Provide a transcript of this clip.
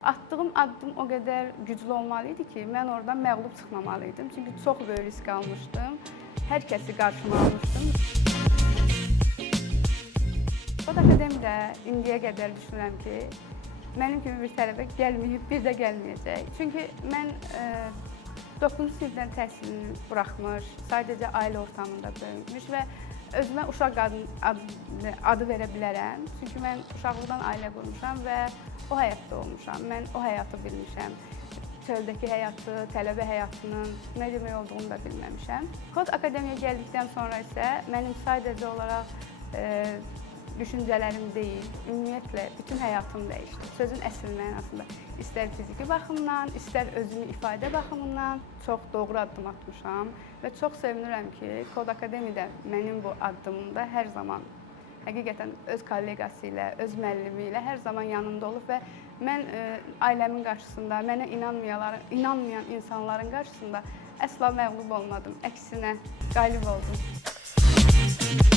Attığım addım o qədər güclü olmalıydı ki, mən oradan məğlub çıxmamalıydım. Çünki çox böyük risk almışdım. Hər kəsi qarşıma almışdım. Kod Akademiyada indiyə qədər düşünürəm ki, mənim kimi bir tələbə gəlməyib, bir də gəlməyəcək. Çünki mən 9-cu sinifdən təhsilini buraxmış, sadəcə ailə ortamında böyümüş və özümə uşaq qadın adı verə bilərəm. Çünki mən uşaqlıqdan ailə qurmuşam və o həyatda olmuşam. Mən o həyatı bilmişəm. Çöldəki həyatı, tələbə həyatının nə demək olduğunu da bilməmişəm. Kod Akademiyaya gəldikdən sonra isə mənim sadəcə olaraq düşüncələrim deyil, ümumiyyətlə bütün həyatım dəyişdi. Sözün əsl mənasında istər fiziki baxımdan, istər özümü ifadə baxımından çox doğru addım atmışam və çox sevinirəm ki, Kod Akademiyada mənim bu addımımda hər zaman həqiqətən öz kolleqası ilə, öz müəllimi ilə hər zaman yanımda olub və mən ailəmin qarşısında, mənə inanmayan insanların qarşısında əsla məğlub olmadım. Əksinə qalib oldum.